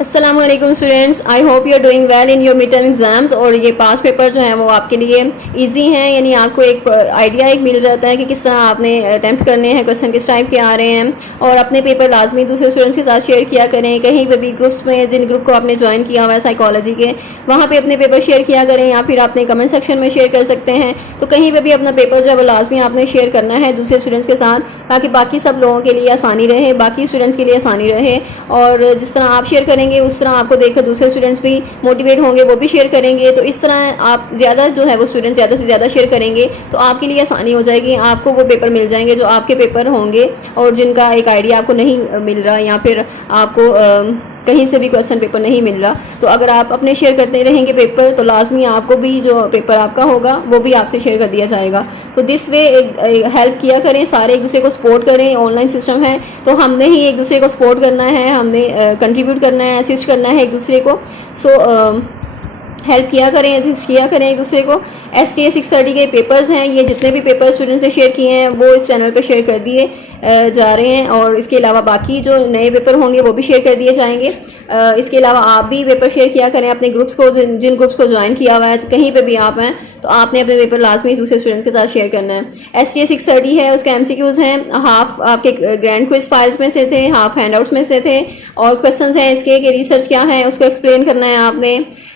अस्सलाम वालेकुम students, I hope you are doing well in your mid term exams. और ये पास पेपर जो है वो आपके लिए इजी हैं, यानी आपको एक आइडिया एक मिल जाता है कि किस तरह आपने अटैम्प्ट करने हैं, क्वेश्चन किस टाइप के आ रहे हैं। और अपने पेपर लाजमी दूसरे स्टूडेंट्स के साथ शेयर किया करें। कहीं पर भी ग्रुप्स में, जिन ग्रुप को आपने ज्वाइन किया हुआ है साइकोलॉजी के, वहाँ पर अपने पेपर शेयर किया करें, या फिर आपने कमेंट सेक्शन में शेयर कर सकते हैं। तो कहीं पर भी अपना पेपर जो है वो लाजमी आपने शेयर करना है दूसरे स्टूडेंट्स के साथ, ताकि बाकी सब लोगों के लिए आसानी रहे, बाकी स्टूडेंट्स के लिए आसानी रहे। और जिस तरह आप शेयर करेंगे उस तरह आपको देखकर दूसरे स्टूडेंट्स भी मोटिवेट होंगे, वो भी शेयर करेंगे। तो इस तरह आप ज़्यादा जो है वो स्टूडेंट ज़्यादा से ज़्यादा शेयर करेंगे तो आपके लिए आसानी हो जाएगी। आपको वो पेपर मिल जाएंगे जो आपके पेपर होंगे और जिनका एक आइडिया आपको नहीं मिल रहा, या फिर आपको कहीं से भी क्वेश्चन पेपर नहीं मिल रहा। तो अगर आप अपने शेयर करते रहेंगे पेपर, तो लाजमी आपको भी जो पेपर आपका होगा वो भी आपसे शेयर कर दिया जाएगा। तो दिस वे हेल्प किया करें, सारे एक दूसरे को सपोर्ट करें। ऑनलाइन सिस्टम है तो हमने ही एक दूसरे को सपोर्ट करना है, हमने कंट्रीब्यूट करना है, असिस्ट करना है एक दूसरे को। हेल्प किया करें, असिस्ट किया करें एक दूसरे को। STA 630 के पेपर्स हैं, ये जितने भी पेपर स्टूडेंट्स ने शेयर किए हैं वो इस चैनल पर शेयर कर दिए जा रहे हैं। और इसके अलावा बाकी जो नए पेपर होंगे वो भी शेयर कर दिए जाएंगे। इसके अलावा आप भी पेपर शेयर किया करें अपने ग्रुप्स को, जिन ग्रुप्स को ज्वाइन किया हुआ है। कहीं पे भी आप हैं तो आपने अपने पेपर लाजमी दूसरे स्टूडेंट्स के साथ शेयर करना है। STA 630 है, उसके MCQs हैं, हाफ आपके ग्रैंड क्विज फाइल्स में से थे, हाफ हैंडआउट्स में से थे। और क्वेश्चंस हैं इसके कि रिसर्च क्या है उसको एक्सप्लेन करना है आपने।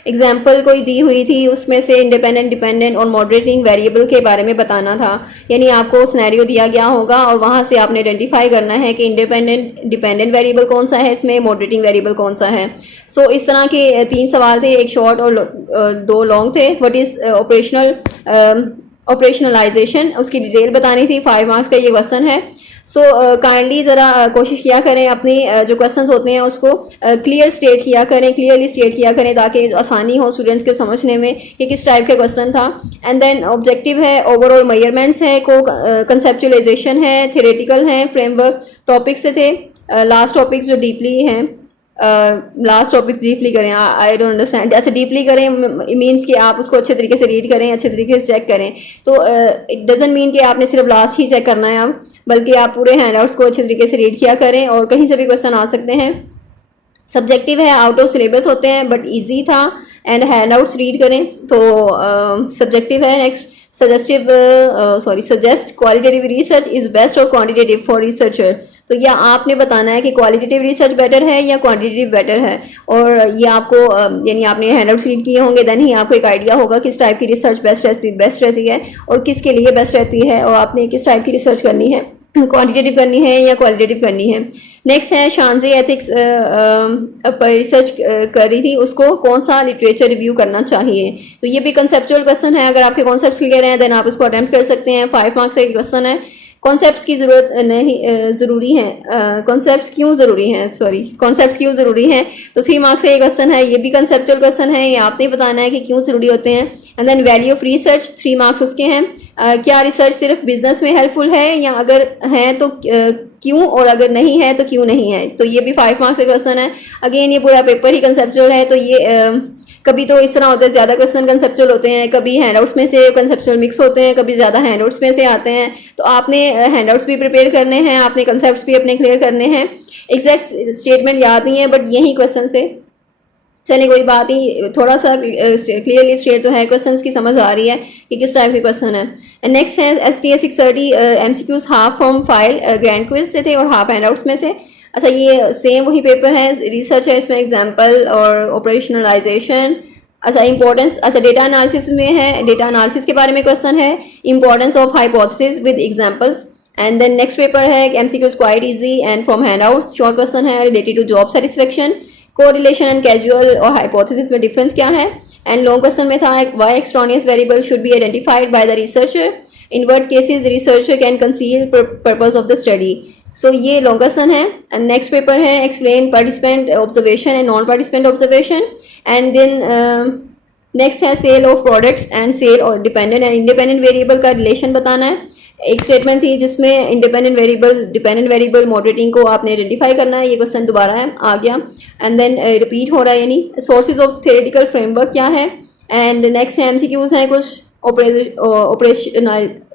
एग्जाम्पल कोई दी हुई थी, उसमें से इंडिपेंडेंट, डिपेंडेंट और मॉडरेटिंग वेरिएबल के बारे में बताना था। यानी आपको सिनेरियो दिया गया होगा और वहाँ से आपने आइडेंटिफाई करना है कि इंडिपेंडेंट, डिपेंडेंट वेरिएबल कौन सा है इसमें, मॉडरेटिंग वेरिएबल कौन सा है। सो इस तरह के 3 सवाल थे, एक शॉर्ट और 2 लॉन्ग थे। व्हाट इज ऑपरेशनलाइजेशन, उसकी डिटेल बतानी थी। 5 मार्क्स का ये क्वेश्चन है। सो काइंडली ज़रा कोशिश किया करें अपनी जो क्वेश्चंस होते हैं उसको क्लियरली स्टेट किया करें, ताकि आसानी हो स्टूडेंट्स के समझने में कि किस टाइप का क्वेश्चन था। एंड देन ऑब्जेक्टिव है, ओवरऑल मेजरमेंट्स है, को कंसेप्चुअलाइजेशन है, थ्योरेटिकल है, फ्रेमवर्क टॉपिक से थे। लास्ट टॉपिक्स जो डीपली हैं, लास्ट टॉपिक डीपली करें, आई डोंट अंडरस्टैंड। ऐसे डीपली करें मीन्स कि आप उसको अच्छे तरीके से रीड करें, अच्छे तरीके से चेक करें। तो इट डजंट मीन कि आपने सिर्फ लास्ट ही चेक करना है आप, बल्कि आप पूरे हैंडआउट्स को अच्छे तरीके से रीड किया करें। और कहीं से भी क्वेश्चन आ सकते हैं। सब्जेक्टिव है, आउट ऑफ सिलेबस होते हैं बट इजी था। एंड हैंडआउट्स रीड करें। तो सब्जेक्टिव है next, suggest qualitative research is best और क्वांटिटेटिव फॉर रिसर्चर। तो या आपने बताना है कि क्वालिटेटिव रिसर्च बेटर है या क्वांटिटेटिव बेटर है। और ये आपको यानी आपने हैंडआउट्स रीड किए होंगे, देन ही आपको एक आइडिया होगा किस टाइप की रिसर्च बेस्ट रहती है और किसके लिए बेस्ट रहती है, और आपने किस टाइप की रिसर्च करनी है, क्वांटिटेटिव करनी है या क्वालिटेटिव करनी है। नेक्स्ट है शांजी एथिक्स पर रिसर्च कर रही थी, उसको कौन सा लिटरेचर रिव्यू करना चाहिए। तो ये भी कंसेप्चुअल क्वेश्चन है। अगर आपके कॉन्सेप्ट्स क्लियर हैं देन आप इसको अटेम्प्ट कर सकते हैं। 5 मार्क्स का क्वेश्चन है। कॉन्सेप्ट्स की जरूरत नहीं ज़रूरी है, कॉन्सेप्ट्स क्यों ज़रूरी हैं। तो 3 मार्क्स का ये क्वेश्चन है, ये भी कंसेप्चुअल क्वेश्चन है, ये आपने बताना है कि क्यों ज़रूरी होते हैं। And then value of research, 3 marks उसके हैं। क्या रिसर्च सिर्फ बिजनेस में हेल्पफुल है, या अगर है तो क्यों, और अगर नहीं है तो क्यों नहीं है। तो ये भी 5 मार्क्स का क्वेश्चन है। अगेन ये पूरा पेपर ही कंसेप्चुअल है। तो ये कभी तो इस तरह होता है, ज़्यादा क्वेश्चन कंसेप्चुअल होते हैं, कभी हैंडआउट्स में से कंसेप्चुअल मिक्स होते हैं, कभी ज़्यादा हैंडआउट्स में से आते हैं। तो आपने हैंडआउट्स भी प्रिपेयर करने हैं, आपने कंसेप्ट्स भी अपने क्लियर करने हैं। एग्जैक्ट स्टेटमेंट याद नहीं है बट यही क्वेश्चन से चलिए कोई बात नहीं, थोड़ा सा क्लियरली स्टेट तो है, क्वेश्चन की समझ आ रही है कि किस टाइप के क्वेश्चन है। नेक्स्ट है STA 630 MCQs, half from file grand quiz से थे और हाफ हैंडआउट्स में से। अच्छा, ये सेम वही पेपर है, रिसर्च है, इसमें एग्जाम्पल और ऑपरेशनलाइजेशन। अच्छा, इंपॉर्टेंस, अच्छा डेटा एनालिसिस में है, डेटा एनालिसिस के बारे में क्वेश्चन है, importance of hypothesis with examples. And then next paper है MCQs quite easy and from handouts, short question है related to job satisfaction, correlation and casual और हाइपोथेसिस में डिफरेंस क्या है। एंड लॉन्ग क्वेश्चन में था why extraneous variable should be identified by the researcher, in what cases researcher can conceal purpose of the study. So ये long question है। And next paper है explain participant observation and non participant observation. And then next है sale of products and sale और dependent and independent variable का relation बताना है। एक statement थी जिसमें independent variable, dependent variable, moderating को आपने आइडेंटिफाई करना है। ये क्वेश्चन दोबारा है, आ गया। एंड देन रिपीट हो रहा है, यानी सोर्सेज ऑफ थ्योरेटिकल फ्रेमवर्क क्या है। एंड नेक्स्ट MCQs हैं कुछ,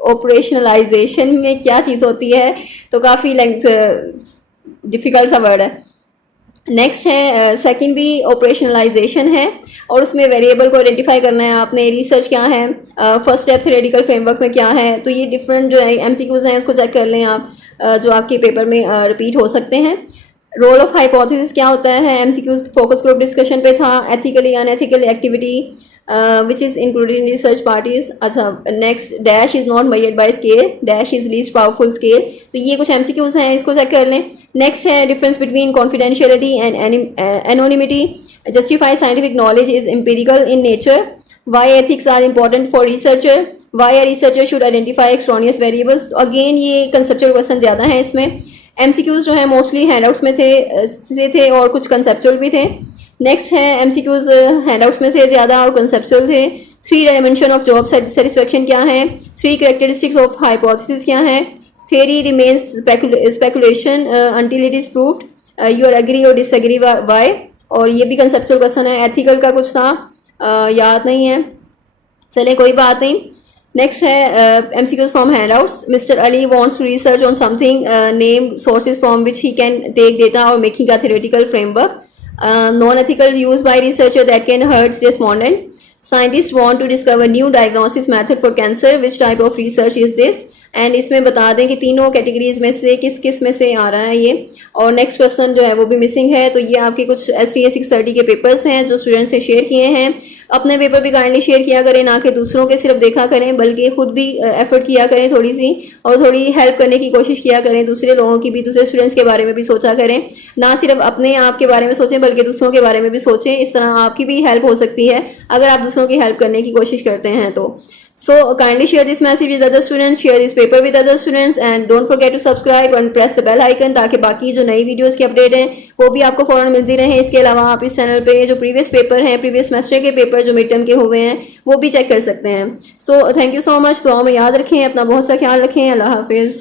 ऑपरेशनलाइजेशन में क्या चीज़ होती है, तो काफ़ी डिफिकल्ट सा वर्ड है। नेक्स्ट है सेकंड भी ऑपरेशनलाइजेशन है, और उसमें वेरिएबल को आइडेंटिफाई करना है आपने। रिसर्च क्या है, फर्स्ट स्टेप थ्योरेटिकल फ्रेमवर्क में क्या है, तो ये डिफरेंट जो है एमसीक्यूज हैं उसको चेक कर लें आप, जो आपके पेपर में रिपीट हो सकते हैं। रोल ऑफ हाइपोथेसिस क्या होता है, एमसीक्यूज फोकस ग्रुप डिस्कशन पे था। Ethically unethical activity which is included in research parties. अच्छा, next dash is not measured by scale, dash is least powerful scale. तो ये कुछ एमसीक्यूज हैं, इसको चेक कर लें। नेक्स्ट है difference between confidentiality and anonymity. Justify scientific knowledge is empirical in nature. Why ethics are important for researcher. Why a researcher should identify extraneous variables। तो again ये कंसेप्चुअल क्वेश्चन ज़्यादा है इसमें। एमसीक्यूज जो है मोस्टली हैंडआउट्स में थे और कुछ कंसेप्चुअल भी थे। नेक्स्ट है एमसीक्यूज हैंडआउट्स में से ज़्यादा और कंसेप्चुअल थे। 3 डायमेंशन ऑफ जॉब सेटिस्फेक्शन क्या है, 3 कैरेक्टरिस्टिक्स ऑफ हाइपोथेसिस क्या है, theory remains speculation until it is proved, you are agree or disagree why। और ये भी कंसेप्चुअल क्वेश्चन है। एथिकल का कुछ था, याद नहीं है, चले कोई बात नहीं। नेक्स्ट है MCQs from handouts. Mister Ali wants to research on something, name sources from which he can take data और making a theoretical framework. Non ethical use by researcher that can hurt respondent. Scientists want to discover new diagnosis method for cancer. Which type of research is this? And इसमें बता दें कि तीनों categories में से किस किस में से आ रहा है ये। और नेक्स्ट क्वेश्चन जो है वो भी मिसिंग है। तो ये आपके कुछ STA 630 के पेपर्स हैं जो स्टूडेंट्स से शेयर किए हैं। अपने पेपर भी काइंडली शेयर किया करें, ना कि दूसरों के सिर्फ देखा करें, बल्कि खुद भी एफर्ट किया करें थोड़ी सी, और थोड़ी हेल्प करने की कोशिश किया करें। दूसरे लोगों की भी, दूसरे स्टूडेंट्स के बारे में भी सोचा करें, ना सिर्फ अपने आप के बारे में सोचें बल्कि दूसरों के बारे में भी सोचें। इस तरह आपकी भी हेल्प हो सकती है अगर आप दूसरों की हेल्प करने की कोशिश करते हैं तो। So kindly share this message with other students, share this paper with other students, and don't forget to subscribe and press the bell icon ताकि बाकी जो नई वीडियोस की अपडेट हैं वो भी आपको फौरन मिलती रहे। इसके अलावा आप इस चैनल पे जो प्रीवियस पेपर हैं, प्रीवियस सेमेस्टर के पेपर जो मिड टर्म के हुए हैं वो भी चेक कर सकते हैं। So thank you so much. दुआ में याद रखें, अपना बहुत सा ख्याल रखें। अल्लाह हाफिज़।